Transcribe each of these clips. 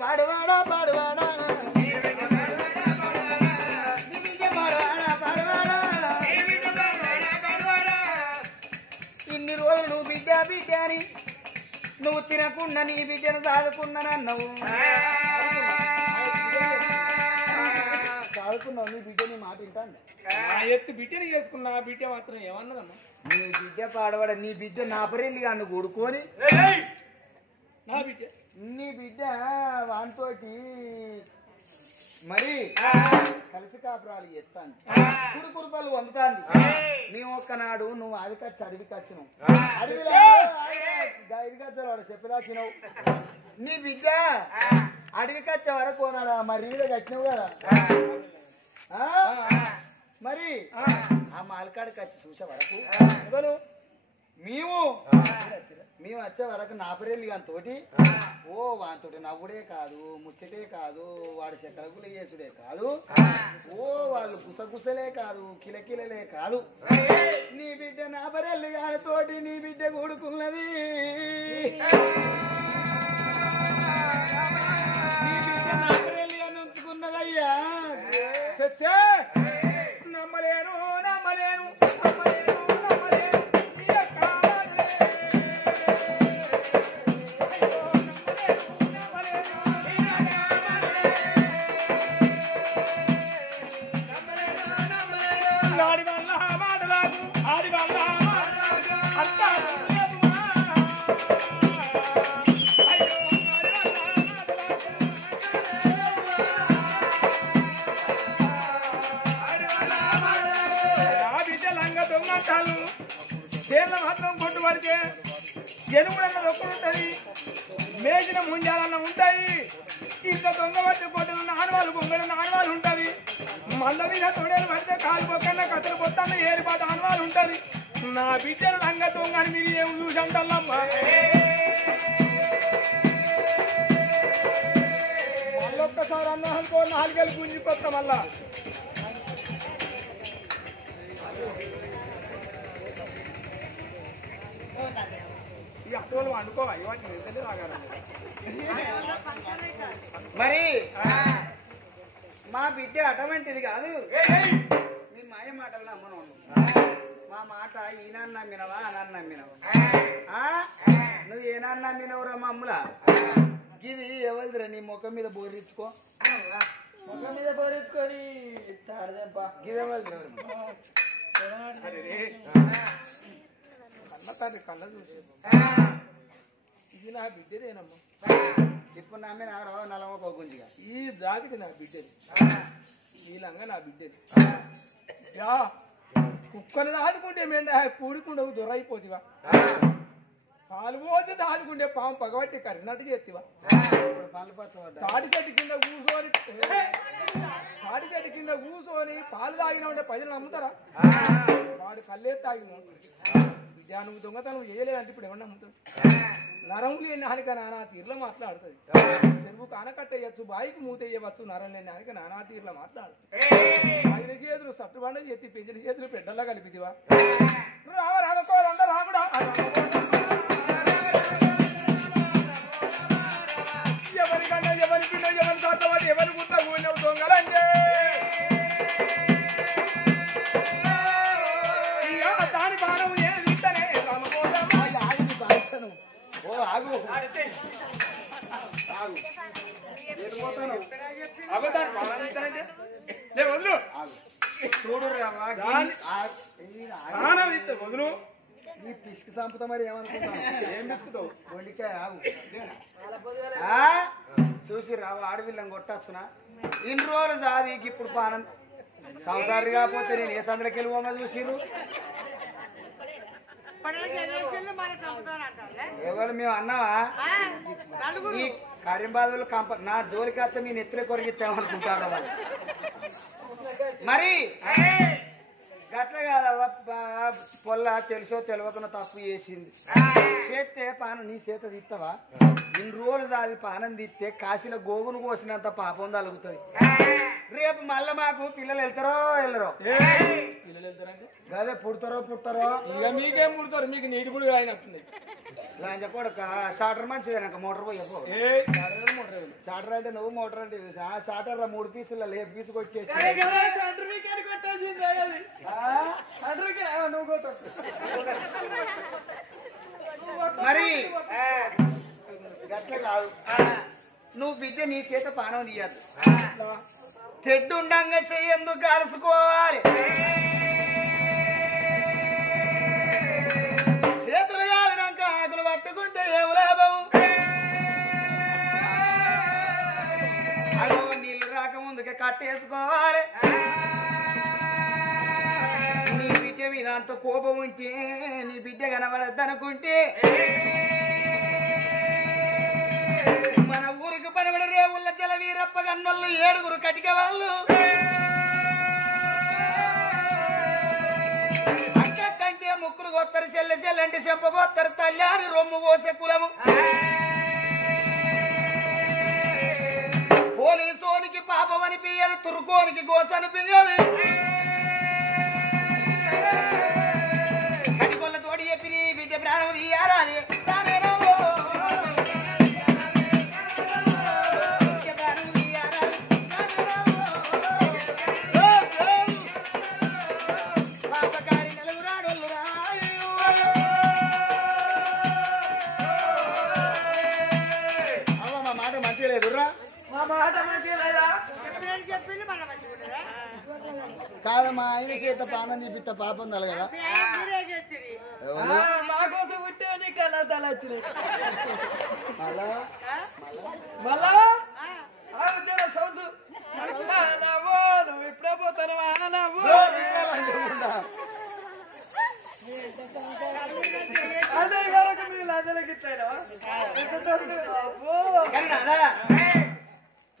పాడువాడా పాడువాడా ఇన్ని రోజులు నువ్వు బిడ్డ బిడ్డ అని నువ్వు తినకుండా నీ బిడ్డను సాదుకున్నానన్నావు సాదుకున్నావు నీ బిడ్డని మాట వింటాను ఎత్తు బిడ్డని చేసుకున్నా బిడ్డ మాత్రం ఏమన్నదమ్మా నీ బిడ్డ పాడవాడ నీ బిడ్డ నా పరేళ్ళు కాను కూడుకొని నా బిడ్డ నీ బిడ్డ వానితోటి మరి కలిసి కాపురాలు ఎత్తాను కుడుకురుపాలు వండుతాను మేము ఒక్కనాడు నువ్వు అది కచ్చి అడవి కచ్చినావు అడవిలో ఇది కచ్చారు వాడు చెప్పదాకినావు నీ బిడ్డ అడవి కచ్చే వరకు కొన్నాడా మరి మీద కట్టినావు కదా మరి ఆ మాలకాడికి వచ్చి చూసే వరకు ఎవరు మేము వచ్చే వరకు నా పరేళ్ళు కానీ తోటి ఓ వానితోటి నవ్వుడే కాదు ముచ్చటే కాదు వాడు చెక్కలగులు చేసుడే కాదు ఓ వాళ్ళు గుసగుసలే కాదు కిలకిలలే కాదు నీ బిడ్డ నా పరేళ్ళు కానీ తోటి నీ బిడ్డ కూడుకున్నది నీ బిడ్డ నా పరేళ్ళు కానీ ఉంచుకున్నదయ్యా నమ్మలేను నమ్మలేను చీరల మాత్రం కొట్టుబడితే ఎనుగుడన్న ఒక్కడుంటది మేసిన ముంజాలన్న ఉంటాయి ఇంకా దొంగ పట్టి కొట్టిన నానవాళ్ళు బొంగలు నానవాళ్ళు ఉంటది మల్ల మీద తొడేలు పడితే కాలు పొక్కన్న కథలు పొత్తన్న ఏరిపాట ఆనవాళ్ళు ఉంటది నా బిడ్డలు లంగ దొంగ అని మీరు ఏం చూసి అంటల్లమ్మా మళ్ళొక్కసారి అన్న అనుకో నాలుగేళ్ళు గుంజిపోతా మళ్ళా మరి మా బిడ్డ అటువంటిది కాదు మీ మాయ మాటలు నమ్మను మా మాట ఈనాన్న నమ్మినవా అనాన్న నమ్మినవా నువ్వు ఏనాన్న నమ్మినవురా మా అమ్ములా గిది ఎవరిదిరా నీ ముఖం మీద బోరించుకో ముఖం మీద బోరించుకొని గిది ఎవరిది కన్న తండ్రి కళ్ళ చూసి ఇది నా బిడ్డదేనమ్మా ఇప్పుడు నా మీద నలమొక గుంజిగా ఈ జాతికి నా బిడ్డది ఈ లంగా నా బిడ్డది యా కుక్కను దాదుకుంటే మెండ కూడుకుంటే దొరైపోతివా పాలు పోసి దాదుకుంటే పాము పగబట్టి కరినట్టు చేతివా తాడి చెట్టు కింద కూర్చొని పాలు తాగిన ఉంటే ప్రజలు నమ్ముతారా వాడు కళ్ళే తాగిన నువ్వు దొంగతనం చేయలేదంటే ఇప్పుడు ఏమన్నా నమ్ముతావు నరం లేని నానిక నానా తీరులో మాట్లాడుతుంది చెరువు కానకట్టేయచ్చు బాయికి మూతేయవచ్చు నరం లేని నానిక నానా తీరులో మాట్లాడుతుంది ఆయన చేతులు సట్టుబండ చేతి పెంచిన చేతులు పెద్దలా కలిపిదివా రావ రావకోరండ రాముడా ఎవరికన్నా ఎవరికి ఎవరి సాధ్యవాడు ఎవరి గుట్ట కూడినవు దొంగలంటే దాని బాణం వదులు నీ పిసికి చంపుతా మరి ఏమనుకుంటావు ఏం పిసుకుతావు ఒళ్ళికాయ ఆగు చూసి రావు ఆడవిల్లం కొట్టచ్చునా ఇన్ని రోజులు జాదికి ఇప్పుడు పానం సంసారి కాకపోతే నేను ఏ సందరికి వెళ్ళిపోగా చూసిరు ఎవరు మేము అన్నావా ఈ కరీంబాదులు నా జోలికి వస్తే మీ నెత్తిలో కొరిగిస్తామనుకుంటారు వాళ్ళు మరి గట్ల కాదవ్వ పొల్ల తెలుసో తెలియకుండా తప్పు చేసింది చేస్తే పానం నీ చేత తీస్తావా ఇన్ని రోజులు దాది పానం తీస్తే కాశీలో గోగును కోసినంత పాపం తలుగుతుంది రేపు మళ్ళీ మాకు పిల్లలు వెళ్తారో వెళ్ళరో పిల్లలు వెళ్తారంటే గదే పుడతారో ఇక మీకేం పుడతారు మీకు నీటి పుడి అయినట్టుంది లాంచ కూడా షాటర్ మంచిదేనాక మోటార్ పోయి మోటార్ షార్టర్ అంటే నువ్వు మోటార్ అంటే షార్టర్ 3 పీసులు లే పీసు కొట్టేసి మరి గట్ల కాదు నువ్వు బిడ్డ నీ చేత పానం తీయద్దు తెడ్డు ఉండంగా చెయ్యేందుకు కలుసుకోవాలి చేతులు కాలినాక ఆకులు పట్టుకుంటే ఏం లాభం అదో నీళ్ళు రాకముందుకే కట్టేసుకోవాలి నీ బిడ్డ మీద అంత కోపం ఉంటే నీ బిడ్డ కనబడద్దనుకుంటే మన ఊరికి పనబడి రేవుల జల వీరప్ప గన్నోళ్ళు 7 కటిక వాళ్ళు అక్క కంటే ముక్కులు కొత్తరు చెల్లెంటి చెంపకొత్తరు తల్లారి రొమ్ము కోసే కులము పోలీసోనికి పాపం అనిపించదు తురుకోనికి గోస అనిపించదు కటికొల్లతోటి చెప్పి నీ బిడ్డ ప్రాణం తీయారాది కాదు మా ఆయన చేత పానం చూపిస్తా పాపం తల కదా నువ్వు ఇప్పుడే పోతాను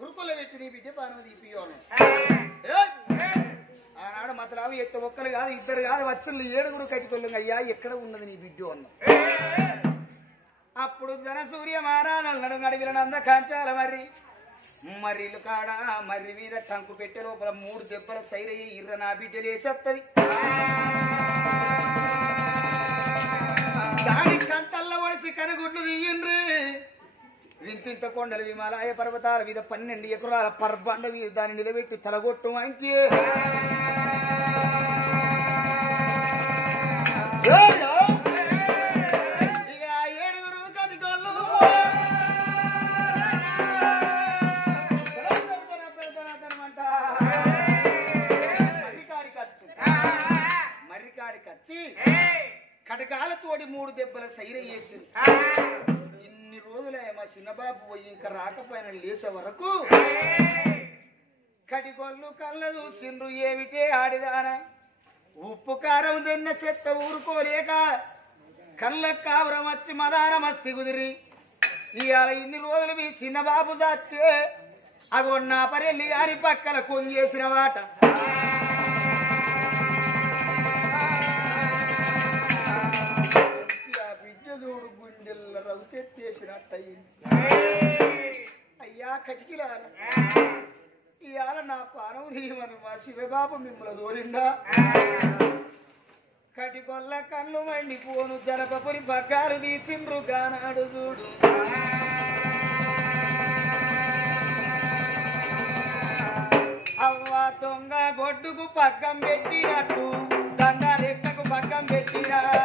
తురుకుల్లో పెట్టి నీ బిడ్డ పానం తీపియోను ఆనాడు మతరావు ఎత్త ఒక్కరు కాదు 2 కాదు వచ్చుళ్ళు 7 కట్టికొల్లు అయ్యా ఎక్కడ ఉన్నది నీ బిడ్డ అన్న అప్పుడు జన సూర్య మహారాజు గడివిలనంద కాంచాల మర్రిలు కాడ మర్రి మీద టంకు పెట్టే లోపల 3 దెబ్బల సైరయ్యి ఇర్ర నా బిడ్డ లేచేత్తది దాని కంతల్లో ఒడిసి కనుగుడ్లు తీయండ్రి వింతింత కొండలు విమాలయ పర్వతాల మీద 12 ఎకరాల పర్బండ మీద దాన్ని నిలబెట్టి తలగొట్టు అంటే ఇక 7 కటికోళ్ళు మర్రికాడికి వచ్చి కటకాలతోటి 3 దెబ్బల సైర వేసింది ఇన్ని రోజులే మా చిన్నబాబు పోయి ఇంకా రాకపోయిన లేచే వరకు కటికొల్లు కళ్ళ చూసిండ్రు ఏమిటే ఆడిదాన ఉప్పు కారం తిన్న చెత్త ఊరుకోలేక కళ్ళ కావరం వచ్చి మదాన మస్తి కుదిరి ఇవాళ ఇన్ని రోజులు మీ చిన్నబాబు దాస్తే అగో నా పరెల్లి గారి పక్కన కొంగేసిన వాట చూడు గుండెల్ల రౌతెత్తేసినట్టయింది అయ్యా కటికిలాల ఇవాళ నా పానం తీయమని మా శివబాబు మిమ్మల్ని దోరిందా కటికొల్ల కళ్ళు మండిపోను జనపపురి పగ్గాలు తీసిండ్రు గానాడు చూడు అవ్వ దొంగ గొడ్డుకు పగ్గం పెట్టినట్టు దండ రెక్కకు పగ్గం పెట్టినారా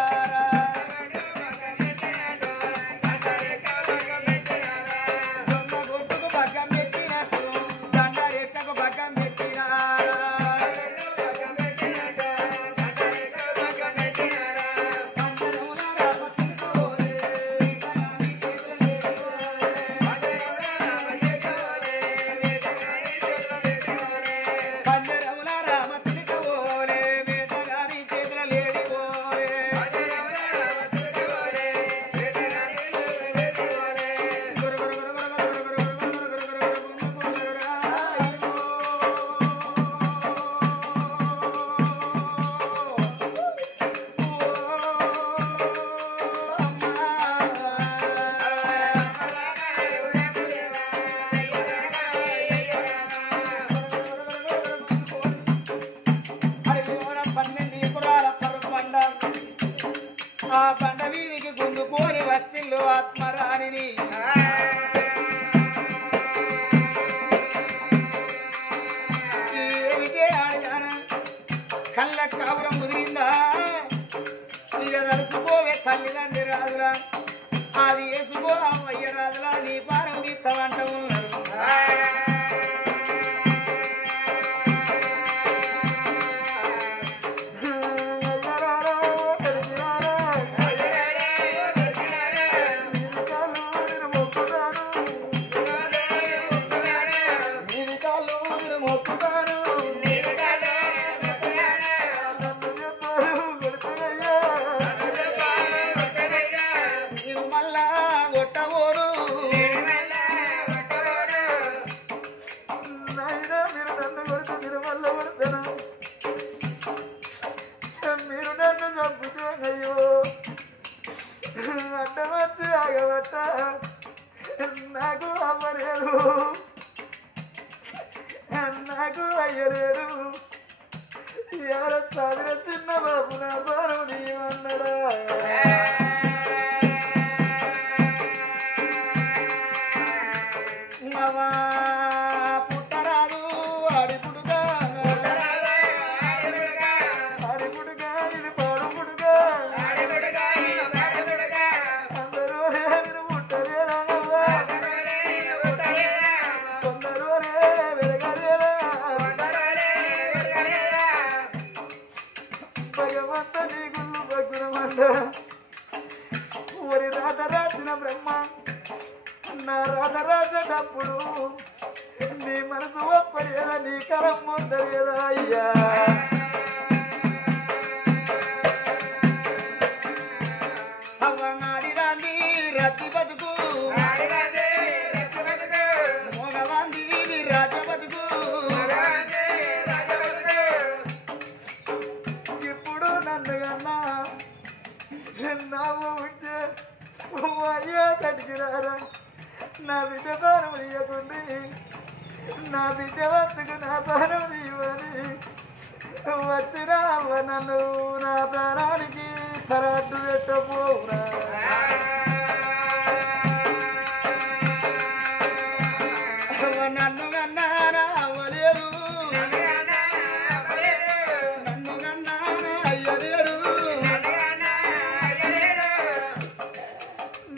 అంట ఉన్నారు నాకు అమ్మలేరు నాకు అయ్యలేరు ఎవరో సాగిన చిన్న బాబు నా బారు నీవన్నడా పుట్టరాదు అడిపుడుగా అడిపుడుగా ఇది పాడుపుడుగా అందరూ నేను పుట్టలేరా కొందరు వెలగలేరా భగవంత నీ గుళ్ళు బగ్గురమండ ఒరి రాత రాసిన బ్రహ్మ నా రాత రాసేటప్పుడు నీ మనసు ఒప్పడేలా నీ కరం ముందరేదా అయ్యా అవ్వనాడిరాంది రతి బతుకు మగవాంది రాజ బతుకు ఇప్పుడు నన్ను కన్నా నవ్వు ఉంటే అయ్యా కటికిరారా నా బిడ్డ బాణం తీయకుండి నా బిడ్డ వస్తుకు నా బాణం తీయని వచ్చిన నన్ను నా ప్రాణానికి తరాటు పెట్టబోవురా నన్ను కన్నానా అవ్వలేదు నన్ను కన్నానా అయ్యలేడు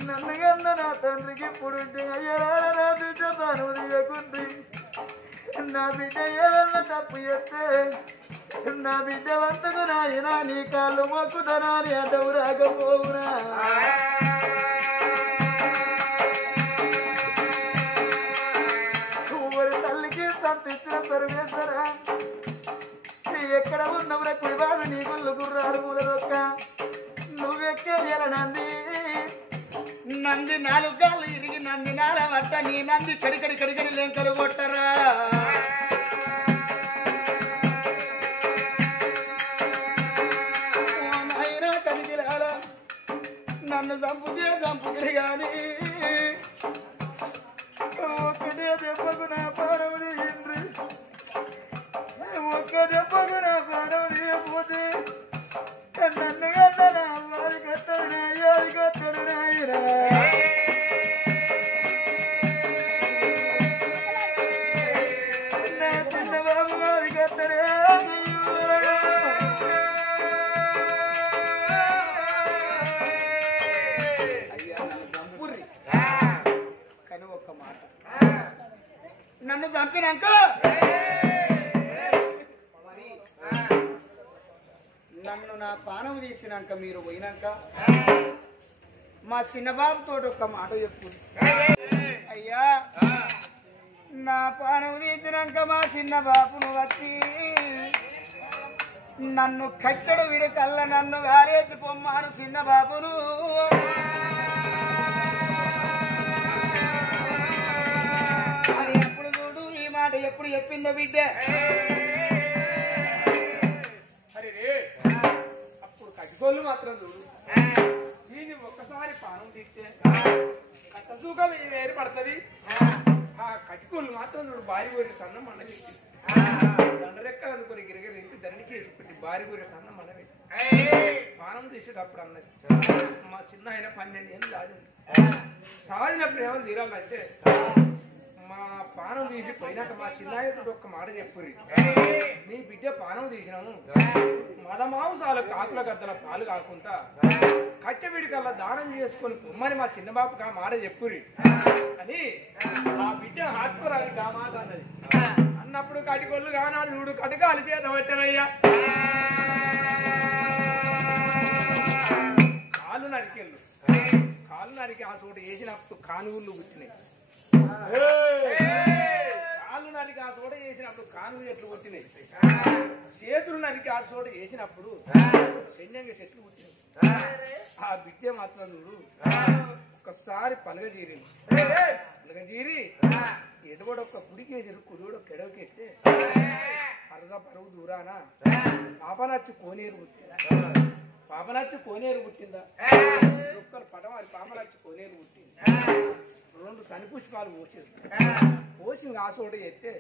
నన్ను కన్న నా తండ్రికి ఇప్పుడు అయ్యా నా బిడ్డ బాను తీయకుండి నా బిడ్డ ఏదన్నా తప్పు చేస్తే నా బిడ్డ వంతకు నాయన నీ కాళ్ళు మొక్కుదనా అని అడ్డవు రాకపోవునా ఊరి తల్లికి సంతిచ్చిన సర్వేశ్వరా ఎక్కడ ఉన్నవురా కుడిబారు నీ గుళ్ళు గుర్రాలు మూలదొక్క నువ్వెక్కేలా నంది నంది నాలుగు గాళ్ళు ఇరిగి నంది నాల వట్ట నీ నంది కడికడి కడికడి లెంకలు కొట్టరా నాయన కడిగిరాల నన్ను చంపుతే గాని ఒక్కటే దెబ్బకు నా పారం తీయండి ఒక్క దెబ్బకు నా పారం తీయపోతే నన్ను కట్ట నా అమ్మాది కట్టదు నా అయ్యాది కట్టదు నాయనా నా చిన్న బాబు గారి కట్టరే కానీ ఒక్క మాట నన్ను చంపినాక మరి నన్ను నా పానం తీసినాక మీరు పోయినాక మా చిన్నబాబుతో ఒక మాట చెప్పు అయ్యా నా పానం తీసినాక మా చిన్న బాబును వచ్చి నన్ను కట్టడు విడకల్లా నన్ను గారేసి పొమ్మాను చిన్న బాబును అని ఎప్పుడు చూడు ఈ మాట ఎప్పుడు చెప్పిందో బిడ్డ అప్పుడు కట్టుకోళ్ళు మాత్రం చూడు దీన్ని ఒక్కసారి పానం తీస్తే కట్టసూకం వేరు పడుతుంది ఆ కట్టుకోళ్ళు మాత్రం చూడు భారీ కోరి సన్నం మండలి దండరెక్కలు అనుకుని గిరిగిరి ఇంటి దండికి వేసి భారీ కోరి సన్నం మండలి పానం తీసేటప్పుడు అన్నది మా చిన్న ఆయన 12 ఏళ్ళు సాధినప్పుడు ఏమో తీరాలంటే మా పానం తీసి పోయినాక మా చిన్న ఒక్క మాట చెప్పుర్రి నీ బిడ్డ పానం తీసినాము మద మాంసాలు కాకుల గద్దల పాలు కాకుండా కచ్చబిడి కల్లా దానం చేసుకొని పొమ్మని మా చిన్న బాబుకి ఆ మాట చెప్పుర్రి అని ఆ మాట అన్నది అన్నప్పుడు కటికొల్లు కానాడు చూడు కటకాలు చేత పట్టానయ్యా కాళ్ళు నరికెళ్ళు కాళ్ళు నరికి ఆ చోట వేసినప్పుడు కానుగుళ్ళు పుట్టినాయి కాళ్ళు నరికి ఆ చోట వేసినప్పుడు కానుగులు చెట్లు పుట్టినాయి చేతులు నరికి ఆ చోట వేసినప్పుడు పెంజంగా చెట్లు పుట్టినాయి ఆ బిడ్డ మాత్రం చూడు ఒక్కసారి పలగజీరింది పలగజీరి ఎటుగోడు ఒక్క కుడికి వేసారు కుడిగోడు కెడవకెత్తే అరగా పరువు దూరానా పాపనచ్చి కోనేరు పుట్టిందా పాపనచ్చి కోనేరు పుట్టిందా ఒక్కరు పటం అది పాపనచ్చి కోనేరు పుట్టింది 2 శని పుష్పాలు పోసేది పోసి ఆ చోట ఎత్తే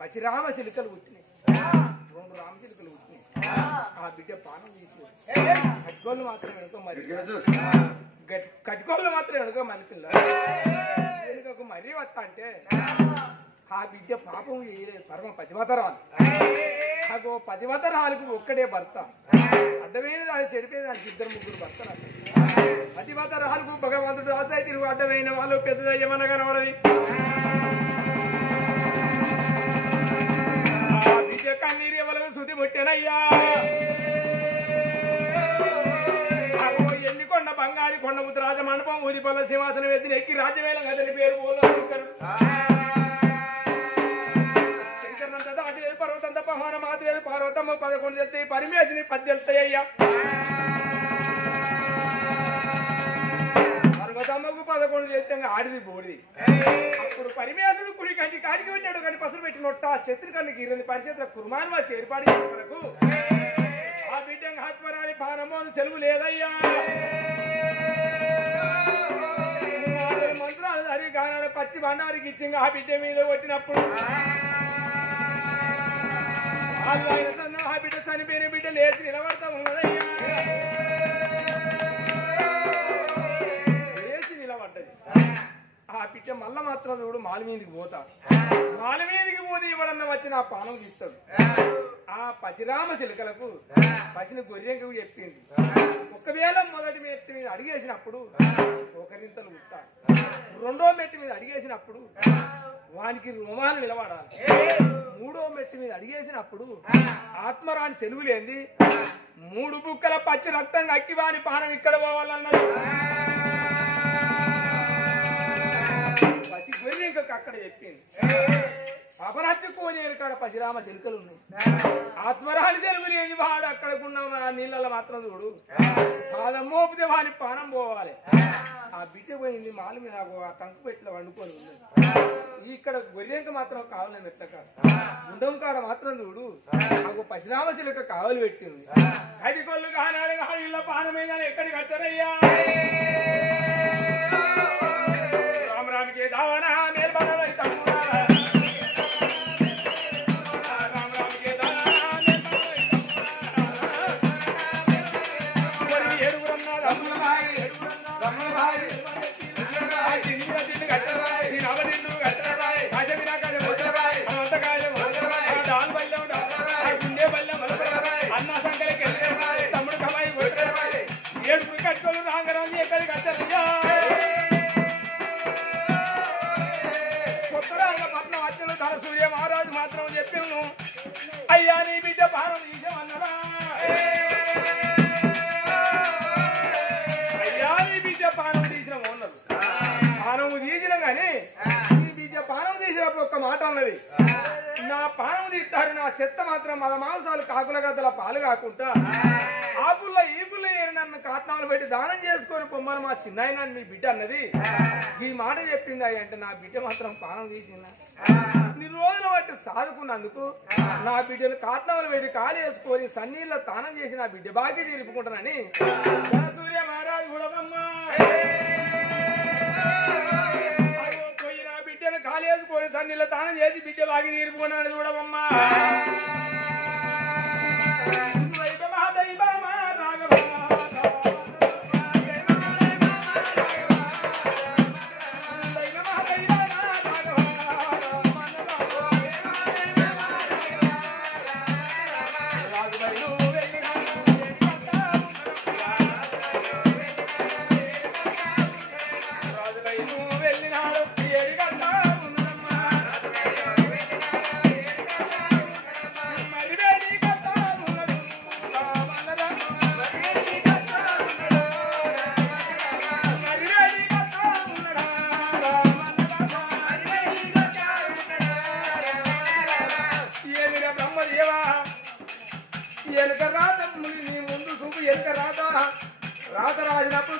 పచ్చిరామ చిలుకలు పుట్టినాయి 2 రామ చిలుకలు పుట్టినాయి ఆ బిడ్డ పానం తీసి కట్టుకోళ్ళు మాత్రం వెనుక మరి కట్టుకోళ్ళు మాత్రం వెనుక మనిపిల్ల వెనుక మరీ వస్తా అంటే ఆ బిడ్డ పాపం చేయలేదు పరమ పతివతరాలు నాకు 10 వతరాలకు ఒక్కడే భర్త అడ్డమైన దాన్ని చెడిపోయి దానికి 2-3 భర్తలు 10 వతరాలకు భగవంతుడు ఆశయ తిరుగు అడ్డమైన వాళ్ళు పెద్దదయ్యమన కనబడది ఆ బిడ్డ కన్నీరు ఎవరు శుద్ధి పుట్టెనయ్యా ఎన్నికొండ బంగారి కొండ ముద్దు రాజ మండపం ఊదిపల్ల సింహాసనం ఎత్తిన ఎక్కి రాజ్యవేళ గదని పేరు పోలు పర్వతంత పహోన మాతేరు పార్వతమ్మ 11 ఎత్తి పరిమేసిని 10 ఎత్తాయ్యా పర్వతమ్మకు 11 ఎత్తే ఆడిది బోడిది అప్పుడు పరిమేసుడు కుడి కంటి కాడికి పెట్టాడు కానీ పసరు పెట్టినొట్ట శత్రు కన్నుకి 20 పరిచేతుల కుర్మాన్ వచ్చి ఏర్పాటు చేసిన వరకు ఆ బిడ్డ ఆత్మరాణి పానమో సెలవు లేదయ్యా మంత్రాలు సరి గానాడు పచ్చి బండారికి ఇచ్చింది ఆ బిడ్డ మీద కొట్టినప్పుడు ఆ బిడ్డ చనిపోయిన బిడ్డ లేచి నిలబడతా ఉన్నదయ్యా లేచి నిలబడ్డది ఆ బిడ్డ మళ్ళా మాత్రం చూడు మాలి మీదకి పోతా మాలి మీదకి పోతే ఇవ్వడన్న వచ్చి నా పానం తీస్తాడు ఆ పచిరామ చిలుకలకు పసిని గొర్రెంకు చెప్పింది ఒకవేళ మొదటి మెట్టి మీద అడిగేసినప్పుడు ఒకరింతలు ఉంటా 2వ మెట్టి మీద అడిగేసినప్పుడు వానికి రోమాలు నిలబడాలి 3వ మెట్టి మీద అడిగేసినప్పుడు ఆత్మరాని చెలువు లేంది 3 బుక్కల పచ్చి రక్తం అక్కి వాని పానం ఇక్కడ పోవాలన్నాడు పచ్చి గొర్రెంకు అక్కడ చెప్పింది పాపనచ్చి కోనేరు కాడ పసిరామ చిలుకలు ఉన్నాయి ఆత్మరాని చెలువు లేని వాడు అక్కడకున్న నీళ్ళలో మాత్రం చూడు పాదం మోపితే వాని పానం పోవాలి ఆ బిడ్డ పోయింది మాలు మీద ఆ టంకు పెట్టిలో వండుకొని ఉన్నది ఇక్కడ గొర్రెంక మాత్రం కావాలని పెట్టక గుండం కాడ మాత్రం చూడు నాకు పసిరామ చిలుక కావలి పెట్టింది కడికొల్లు కానాడు ఇళ్ళ పానమే కానీ ఎక్కడికి కట్టారయ్యా రామరామికి దావనా నిర్మాణం కట్టుకోలు రాంగరాజు ఎక్కడికి కట్టారయ్యా కొత్తరాంగ పట్నం అచ్చలు ధర సూర్య మహారాజు మాత్రం చెప్పాను అయ్యా నీ బిడ్డ పానం తీసేమన్నదా అయ్యా నీ బిడ్డ పానం తీసిన ఉన్నది పానం తీసిన కానీ నీ బిడ్డ పానం తీసినప్పుడు ఒక్క మాట అన్నది నా పానం తీస్తారు నా చెత్త మాత్రం మద మాంసాలు కాకుల గద్దల పాలు కాకుండా ఆకుల్లో ఈకుల్లో ఏరి నన్ను కాట్నాలు పెట్టి దానం చేసుకొని పొమ్మని మా చిన్నాయన మీ బిడ్డ అన్నది ఈ మాట చెప్పింది అంటే నా బిడ్డ మాత్రం పానం తీసిందా నీ రోజున బట్టి సాదుకున్నందుకు నా బిడ్డను కాట్నాలు పెట్టి కాలు వేసుకొని సన్నీళ్ళ తానం చేసి నా బిడ్డ బాగా తీరుపుకుంటానని సూర్య మహారాజు కూడా పోయి నా బిడ్డను కాలు వేసుకొని సన్నీళ్ళ తానం చేసి బిడ్డ బాగా తీరుపుకున్నాను చూడమమ్మా వెళ్ళినాడు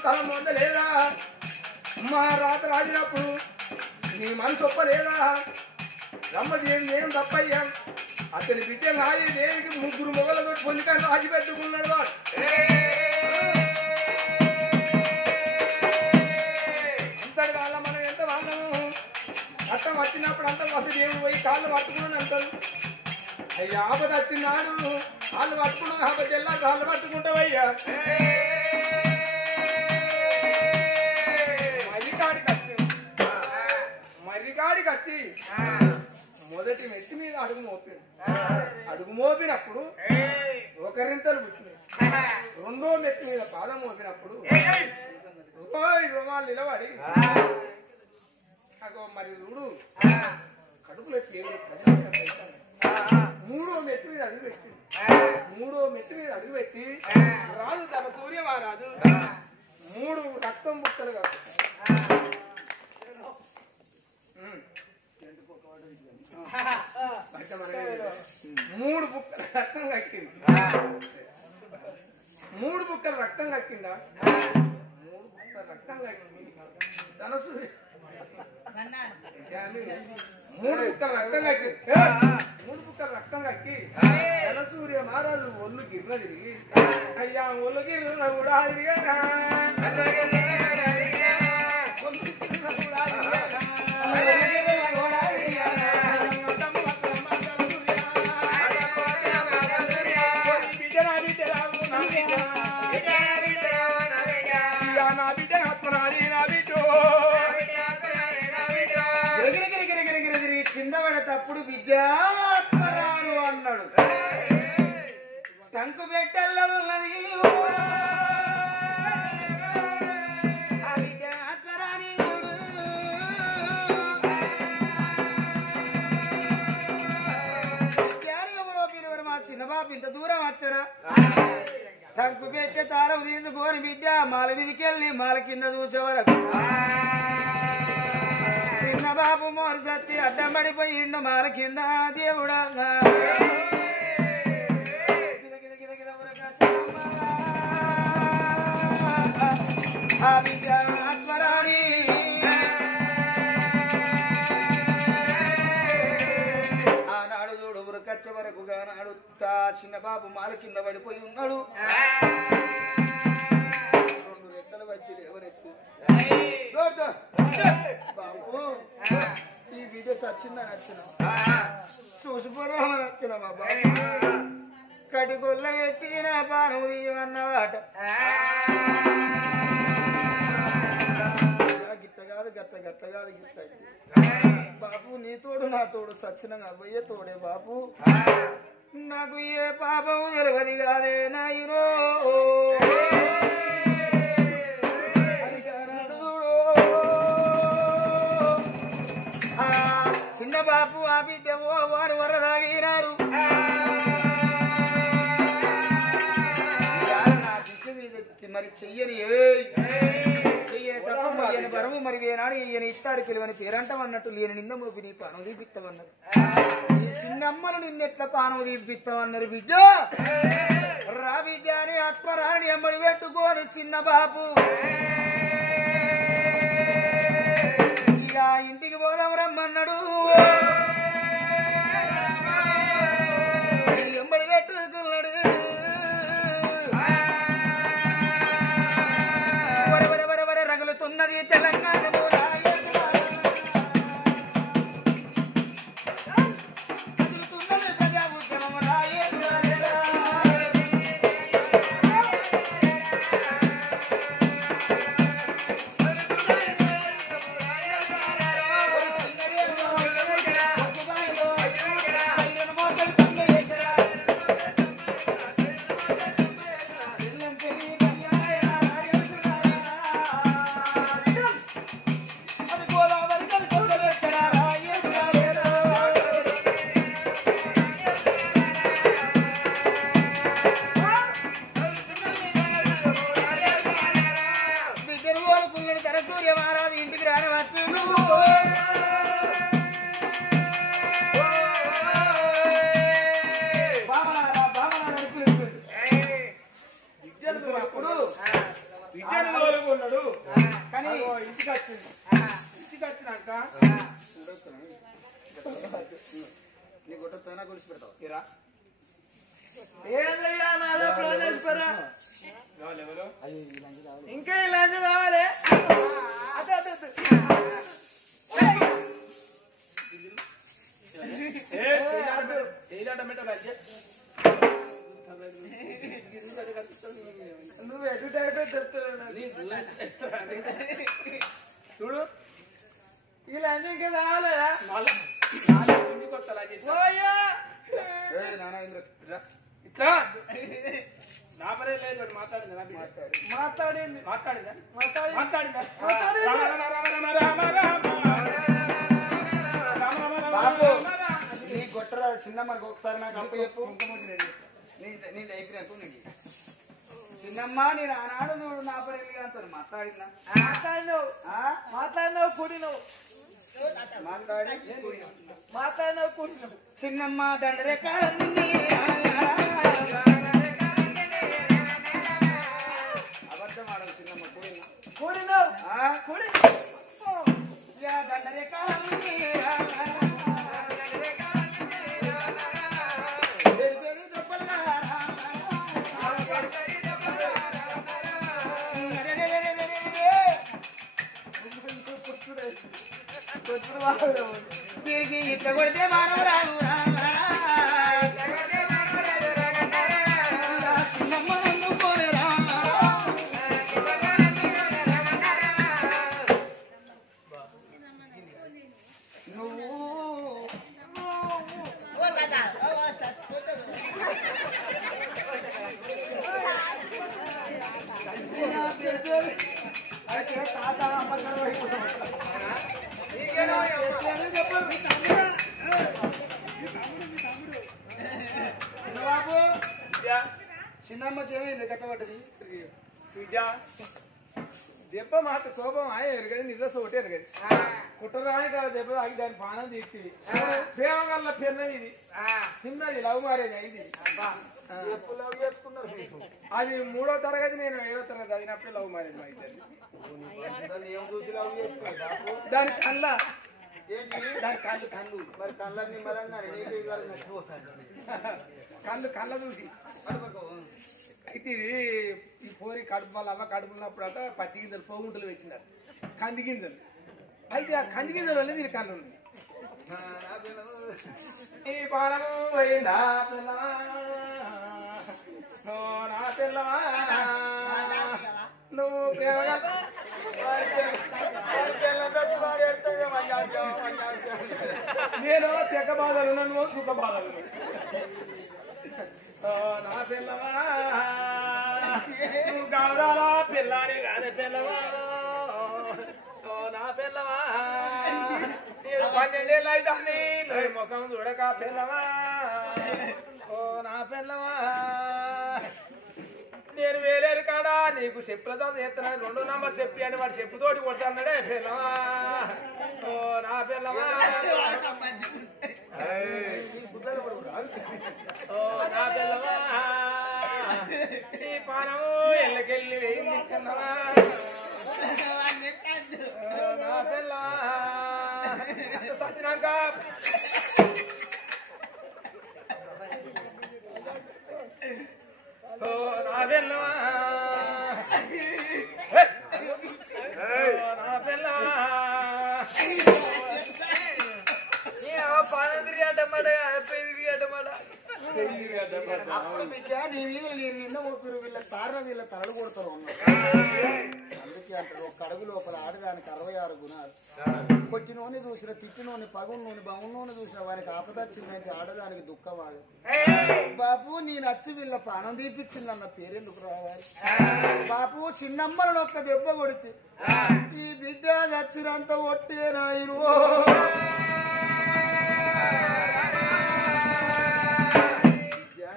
స్థలం పొందలేదా మా రాత రాజినప్పుడు నీ మనసు ఒప్పలేదా రమ్మదేవి ఏం తప్పయ్యా అతని బిడ్డ రాజు దేవికి 3 మొగలతో పొందుకొని రాజు పెట్టుకున్నాడు వాడు అంతటి కాళ్ళ మనం ఎంత వాళ్ళము అట్టం వచ్చినప్పుడు అంత వసదేవుడు పోయి కాళ్ళు పట్టుకుని అంటారు అయ్యా ఆపద వచ్చినాడు కాళ్ళు పట్టుకున్నావు కాబట్టి వెళ్ళా కాళ్ళు పట్టుకుంటావయ్యా మర్రికాడికి వచ్చి మొదటి మెత్తి మీద అడుగు మోపింది అడుగు మోపినప్పుడు ఒకరింతలు పుట్టినాయి రెండో మెత్తి మీద పాదం మోపినప్పుడు రోమాలు నిలబడి మరి చూడు కడుపులో మూడో మెత్తి మీద అడుగు పెట్టి రాజు తన సూర్యమహారాజు 3 రక్తం బుక్కలు కాదు 3 బుక్కల రక్తం కక్కింది 3 బుక్కల రక్తం కక్కిందా 3 బుక్కల రక్తం కక్కింది తన సూర్య 3 బుక్కల రక్తం కక్కి 3 బుక్కల రక్తం కక్కి తన సూర్య మహారాజు ఒళ్ళు గిర్న తిరిగి అయ్యా ఒళ్ళు గిర్న కూడా తిరిగా కింద పడేటప్పుడు విద్యాత్మరాలు అన్నాడు టంకు పెట్టెల్ల ఉన్నది మా చిన్నబాబు ఇంత దూరం వచ్చరా టంకు పెట్టే తారం తీసుకొని బిడ్డ మాల మీదికెళ్ళి మాల కింద చూసే వరకు చిన్నబాబు మోరు సచ్చి అడ్డం పడిపోయిండు మాల కింద దేవుడా ఆత్మరాణి ఆనాడు చూడు ఉరకచ్చ వరకు గానాడు చిన్నబాబు మాల కింద పడిపోయి ఉన్నాడు 2 రెక్కలు వచ్చి ఎవరెత్తు బాబు ఈ వీడియో సచ్చిందని వచ్చిన చూసిపోరామని వచ్చిన మా బాబు కటికొల్ల పెట్టి నా పానం తీయమన్నవాట గిట్ట కాదు గట్ట కాదు గిట్ట బాబు నీ తోడు నా తోడు సచ్చిన అవ్వయ్య తోడే బాబు నాకు ఏ పాపం తెలియదు కాదే నాయనో చిన్న బాబు ఆ బిడ్డ వారు వరదాగినారు మరి చెయ్యని తప్ప ఈయన బరము మరి వేనాడు ఈయన ఇస్తాడు పిలువని పేరంటం అన్నట్టు లేని నిందములు నీ పానం తీపిస్తామన్నారు ఈ చిన్నమ్మను నిన్నెట్లా పానం తీపిస్తామన్నారు బిడ్డ రా బిడ్డ అని ఆత్మరాణి అమ్మడి పెట్టుకోని చిన్న బాబు ఇక ఇంటికి పోదాం రమ్మన్నాడు ఎంబడి పెట్టుకున్నాడు రగులుతున్నది తెలంగాణ నీ గుట్టతోనా గుడిచి పెడతావు ఇరా ఏందయ్యా నాదో ప్లాన్ చేస్తారా ఇంకా ఇలాంటి రావాలి నువ్వు ఎటు చూడు ఇలాంటి ఇంకా రావాలి ఇట్లా నా పనే లేదు మాట్లాడింది నీ గొట్టరా చిన్న మనకు ఒకసారి నాకు అప్ప చెప్పు నీ దగ్గర నీకు చిన్నమ్మ నేను ఆనాడు నువ్వు నా పని అంటారు మాట్లాడినావు కూడినావు చిన్నమ్మ దండరేఖ అబద్ధం ఆడవు చిన్నమ్మ కూడినావు దండరేఖ తిరిగి ఇట్లా కొడితే మానవ రాదు బాబు చిన్నమ్మకి ఏమైంది కట్టబడ్డది దెబ్బ మాకు కోపం ఆయన కదా నిజ సోటే కదా కుట్రరాని కదా దెబ్బ ఆగి దాని పానం తీస్తుంది ప్రేమ వల్ల పిల్లలు ఇది చిన్నది లవ్ మ్యారేజ్ అయింది అది 3వ తరగతి నేను 7వ తరగతి చదివినప్పుడే లవ్ మ్యారేజ్ అయితే దాని కళ్ళ దాని కళ్ళు మరి కళ్ళని కళ్ళ చూసి అయితే ఇది ఈ పోరి కడుపు వాళ్ళ అమ్మ కడుపున్నప్పుడు అట పత్తి గింజలు పోగుంటలు పెట్టినారు కంది గింజలు అయితే ఆ కంది గింజల వల్ల దీని కళ్ళు ఉంది ఈ పాలము పోయిందా నా పిల్లవా నువ్వు ప్రేమగా నేను శక బాధలు నువ్వు సుఖ బాధలు నా పిల్లవా నువ్వు కావడాలా పిల్లని కాదే పిల్లవా నా పిల్లవా నేను 12 ఏళ్ళు అవుతుంది నువ్వు ముఖం చూడక పిల్లవా నా పిల్లవా నేను వేలేరు కాడా నీకు చెప్పులతో చేస్తున్నాను 2వ నంబర్ చెప్పి అంటే వాడు చెప్పుతోటి కొట్టాడే పిల్లవా నా పిల్లవా నా పిల్లవా ఈ పానము ఎల్లకెళ్ళి వేయింది కన్నవా నా పిల్లవా సత్యనాక నా పిల్లవా నా పిల్లవా పానం తిరిగి అడ్డమాట తిరిగి అడ్డమాట అప్పుడు బిడ్డ నీ వీళ్ళు నిన్న ఒకరు వీళ్ళ కారణం వీళ్ళ తలలు కొడతారు అందుకే అంటారు ఒక అడుగు లోపల ఆడదానికి 66 గుణాలు కొట్టినోని చూసిన తిట్టినోని పగున్నోని బాగున్నోని చూసిన వారికి ఆపదచ్చిందని ఆడదానికి దుఃఖవాడు బాబు నేను వచ్చి వీళ్ళ పానం తీపిచ్చింది అన్న పేరెందుకు రావాలి బాబు చిన్నమ్మలను ఒక్క దెబ్బ కొడితే ఈ బిడ్డ చచ్చినంత ఒట్టే నాయను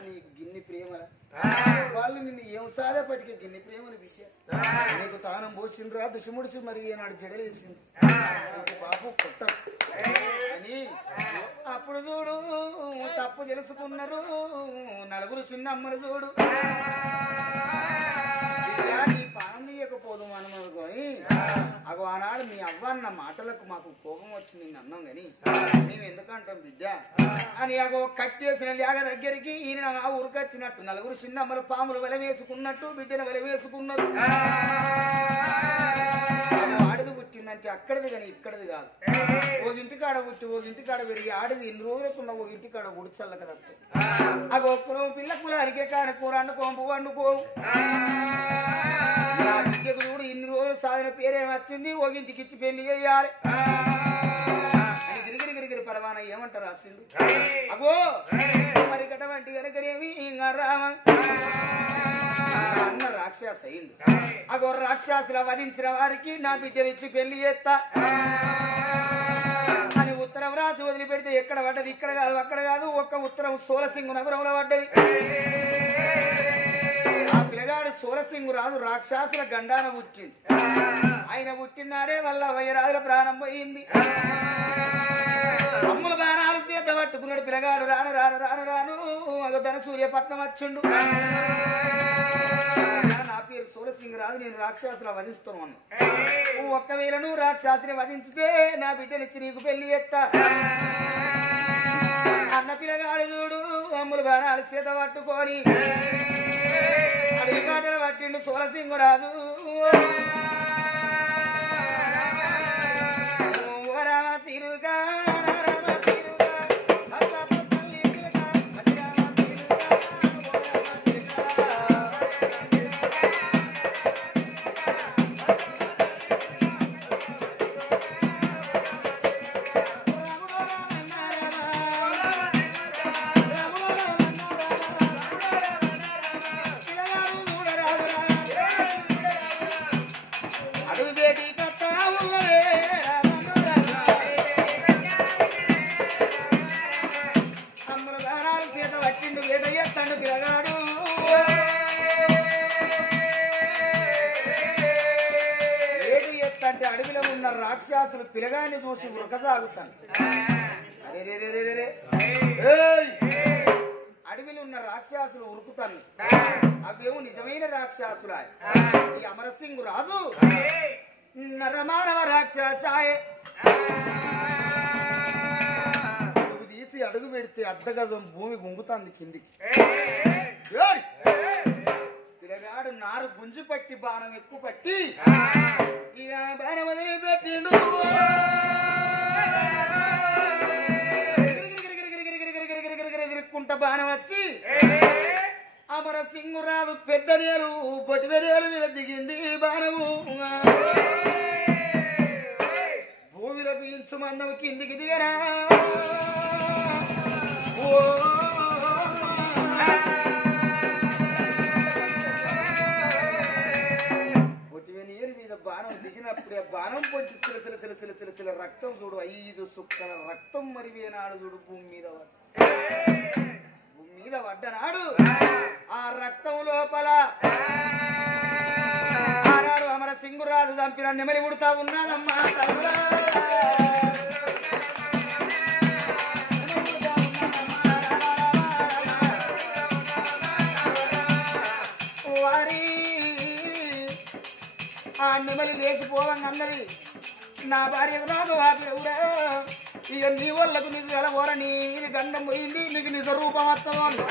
నీకు గిన్ని ప్రేమల వాళ్ళు నిన్ను ఏం సాధపటికే గిన్ని ప్రేమను బిడ్డ నీకు తానం పోసిండ్రా దుషముడిసి మరి నాడు జడలేసింది బాబు కొట్ట అని అప్పుడు చూడు తప్పు తెలుసుకున్నారు నలుగురు చిన్నమ్మలు చూడు నీ పానం తీయకపోదు మనం అనుకోని అగో ఆనాడు మీ అవ్వన్న మాటలకు మాకు కోపం వచ్చి నిన్ను అన్నాం గాని మేము ఎందుకు ఎందుకంటాం బిడ్డ అని అగో కట్టేసిన లేగ దగ్గరికి ఈయన ఆ ఊరికొచ్చినట్టు నలుగురు చిన్నమ్మలు పాములు వెలవేసుకున్నట్టు బిడ్డను వెలవేసుకున్నారు ఆడది పుట్టిందంటే అక్కడిది కానీ ఇక్కడిది కాదు ఓ ఇంటికాడ పుట్టి ఓ ఇంటికాడ పెరిగి ఆడది ఇన్ని రోజులకున్న ఓ ఇంటికాడ ఉడిచల్ల కదా అగో పిల్ల కులానికే కానీ కూర వండుకోము వండుకోము బిడ్డకు కూడా ఇన్ని రోజులు సాధిన పేరేమొచ్చింది ఓ ఇంటికి ఇచ్చి పెళ్లి చేయాలి గిరిగిరి గిరిగిరి పరమాన ఏమంటారు అసలు అగో మరి గటవంటి కనుకనేమి రామ అన్న రాక్షస అయింది అగో రాక్షసుల వధించిన వారికి నా బిడ్డనిచ్చి పెళ్లి చేస్తా అని ఉత్తరం రాసి వదిలిపెడితే ఎక్కడ పడ్డది ఇక్కడ కాదు అక్కడ కాదు ఒక్క ఉత్తరం సోలసింగు నగరంలో పడ్డది ఆ పిల్లగాడు సోలసింగు రాదు రాక్షసుల గండాన పుట్టింది ఆయన పుట్టినాడే వల్ల వయ్యరాజుల ప్రాణం పోయింది అమ్ముల బాణాలు చేత పట్టుకున్నాడు పిల్లగాడు రాను రాను రాను రాను ధన సూర్యపట్నం వచ్చిండు నా పేరు సోలసింగ్ రాదు నేను రాక్షసుల వధిస్తాను అన్నా ఒక్కవేళ నువ్వు రాక్షసుని వధించితే నా బిడ్డనిచ్చి నీకు పెళ్లి చేస్తా అన్న పిల్లగాడు చూడు అమ్ముల బాణాలు చేత పట్టుకొని అడిగి కాటలు పట్టిండు సోలసింగు రాదు రామ సిరుగా అడవిలో ఉన్న రాక్షసులు పిలగాన్ని చూసి ఉరకసాగుతాను అడవిలో ఉన్న రాక్షసులు ఉరుకుతాను అవేమో నిజమైన రాక్షసులా ఈ అమరసింగు రాజు నరమానవ రాక్షసాయే తీసి అడుగు పెడితే అర్ధగజం భూమి గుంగుతాంది కిందికి పిల్లగాడు నారు గుంజు పట్టి బాణం ఎక్కువ పట్టి ఇక బాణం వదిలిపెట్టిండు తిరుక్కుంట బాణం వచ్చి అమరసింగు రాదు పెద్ద నేలు బొటివెరేలు మీద దిగింది బాణము భూమిలో పీల్చు మందం కిందికి దిగరా బాణం దిగినప్పుడే బాణం పొట్టి సిలసిల రక్తం చూడు 5 సుక్కల రక్తం మరివేనాడు చూడు భూమి మీద పడ్డనాడు ఆ రక్తం లోపల ఆనాడు అమరసింగు రాజు చంపిన నెమలి ఉడతా ఉన్నదమ్మా వారి ఆ నెమలి లేచిపోవండి అన్నది నా భార్యకు నాకు వాపివుడా ఇక నీ వాళ్ళకు నీకు ఎలవోర నీది గండం పోయింది నీకు నిజ రూపం వస్తుంది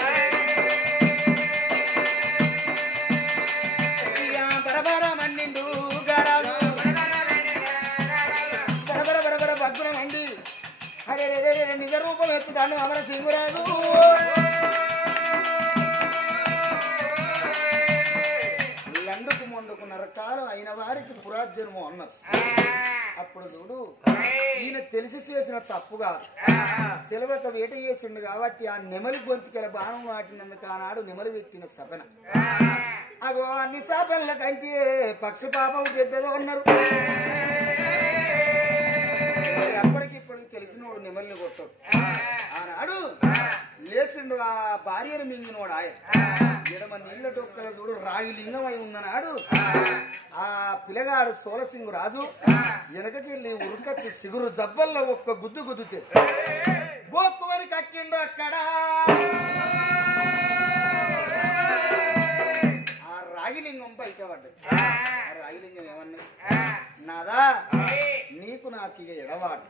ఇక బరబర మండిండు గారాజు బరబర భగ్గురం అండి అరే నిజ రూపం ఎత్తుతాను అమరసింగురాజు లండుకు మొండుకు నరకాలు అయిన వారికి పురాజన్మం అన్నారు అప్పుడు చూడు ఈయన తెలిసి చేసిన తప్పుగా తెలియక వేట చేసిండు కాబట్టి ఆ నెమలి గొంతుకెల బాణం వాటినందుకు ఆనాడు నెమలి వెత్తిన సపన అగో అన్ని సపనల కంటే పక్షి పాపం పెద్దదో అన్నారు అప్పటికిప్పటికి తెలిసినోడు నెమలిని కొట్టాడు ఆనాడు లేచిండు ఆ భార్యను మింగినోడు ఆయన ఎడమ నీళ్ళ డొక్కల చూడు రాగి లింగం అయి ఉన్ననాడు ఆ పిల్లగాడు సోలసింగు రాజు వెనకకెళ్ళి ఉరుకత్తి సిగురు జబ్బల్లో ఒక్క గుద్దు గుద్దుతే గోక్కువరి కక్కిండు అక్కడ ఆ రాగిలింగం బయట పడ్డది ఆ రాగిలింగం ఏమన్నది నాదా నీకు నాకు ఇక ఎడవాడు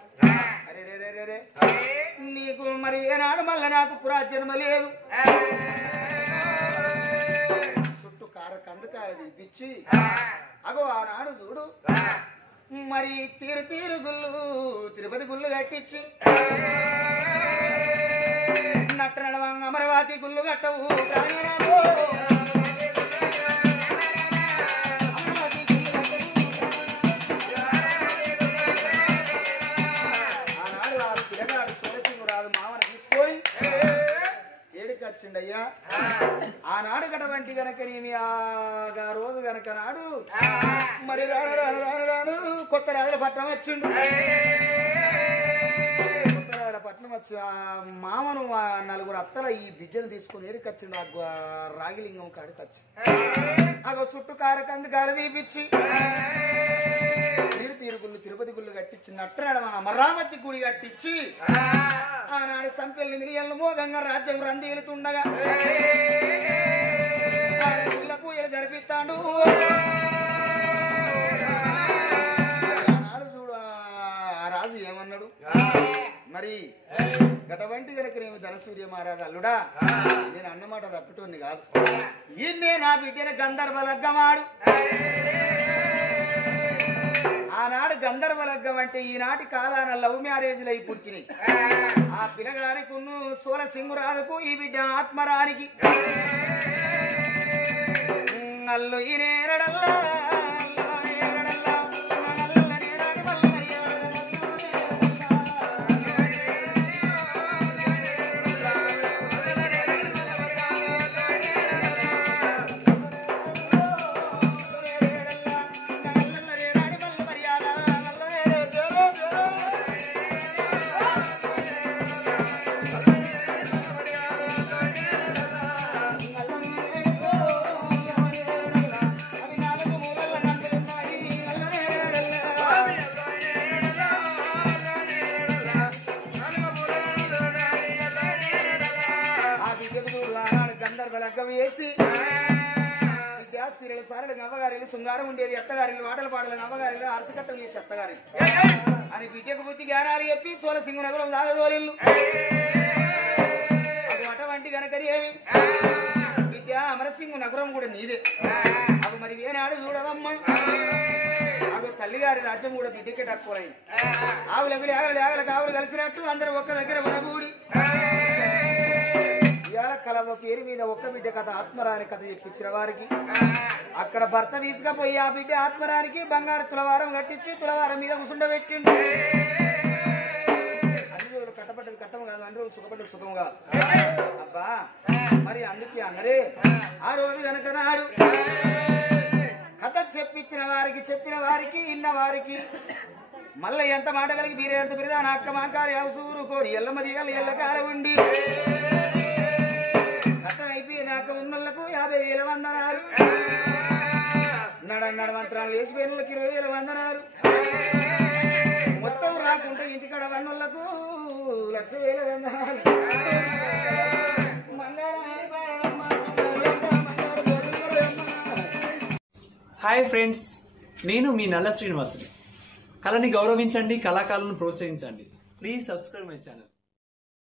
అరే రే రే రే నీకు మరి ఏనాడు మళ్ళా నాకు పురాజన్మ లేదు చుట్టూ కార కందకాయ తీపిచ్చి అగో ఆనాడు చూడు మరి తీరు గుళ్ళు తిరుపతి గుళ్ళు కట్టించి నట్ట నడవంగ అమరావతి గుళ్ళు కట్టవు ఆనాడు ఆ పిల్లగాడు సోలసింగురాదు మామను తీసుకొని ఏడికొచ్చిండయ్యా ఆనాడు గటువంటి గనక నేమి ఆ రోజు గనక నాడు మరి రాను కొత్త రాజుల పట్నం వచ్చిండు కొత్త రాజుల పట్నం వచ్చి ఆ మామను ఆ నలుగురు అత్తల ఈ బిడ్డను తీసుకుని ఏడికొచ్చిండు ఆ రాగిలింగం కాడికి వచ్చి అగో చుట్టూ కారకంది గాలి తీపిచ్చి తీరు గుళ్ళు తిరుపతి గుళ్ళు కట్టించి నట్టనాడు అమరావతి గుడి కట్టించి ఆనాడు సంపెల్లి మిరియన్లు మోగంగా రాజ్యం రందీలుతుండగా గుళ్ళ పూజలు జరిపిస్తాడు ఆనాడు చూడు ఆ రాజు ఏమన్నాడు మరి గటువంటి గనక నేను ధనసూర్య మహారాజు అల్లుడా నేను అన్నమాట తప్పిటోని కాదు ఈయన్నే నా బిడ్డన గంధర్వ లగ్గమాడు ఆనాడు గంధర్వ లగ్గం అంటే ఈనాటి కాలాన లవ్ మ్యారేజ్లు అయి పుట్టినాయి ఆ పిల్లగానికి సోలసింగురాజుకు ఈ బిడ్డ ఆత్మరానికి అల్లు ఈ నేరడల్లా శృంగారం ఉండేది ఎత్తగారిల్లు మాటలు పాడలు నవ్వగారిల్లు అరసకట్టలు చేసి ఎత్తగారి అని బిడ్డకు బుద్ధి జ్ఞానాలు చెప్పి సోలసింగు నగరం దాగదోలిల్లు అది అటువంటి గనకని ఏమి బిడ్డ అమరసింగు నగరం కూడా నీదే అది మరి వేనాడు చూడవమ్మా అది తల్లిగారి రాజ్యం కూడా బిడ్డకే తక్కువైంది ఆవులకు ఆగల కావులు కలిసినట్టు అందరూ ఒక్క దగ్గర వనగూడి ఇవాళ కలవ పేరు మీద ఒక్క బిడ్డ కథ ఆత్మరాని కథ చెప్పించిన వారికి అక్కడ భర్త తీసుకుపోయి ఆ బిడ్డ ఆత్మరానికి బంగారు తులవారం కట్టించి తులవారం మీద కూసుండబెట్టిండు అన్ని రోజులు కట్టబడ్డది కట్టం కాదు అన్ని రోజులు సుఖపడ్డది సుఖం కాదు అబ్బా మరి అందుకే అన్నరే ఆ రోజు కనుక నాడు కథ చెప్పిన వారికి ఇన్న వారికి మళ్ళీ ఎంత మాట కలిగి మీరే ఎంత బిరిదా నా అక్క మాకారి అవసూరు కోరి ఎల్లమది ఎల్లకార ఉండి కథం అయిపోయేదాకా ఉన్నోళ్లకు 50,000 వందనాలు నడమంత్రాలు వేసిపోయినోళ్ళకి 20,000 వందనాలు మొత్తం రాకుంటే ఇంటికాడ వన్నోళ్లకు 1,00,000 వందనాలు హాయ్ ఫ్రెండ్స్, నేను మీ నల్ల శ్రీనివాసుని. కళని గౌరవించండి, కళాకారులను ప్రోత్సహించండి. Please subscribe my channel.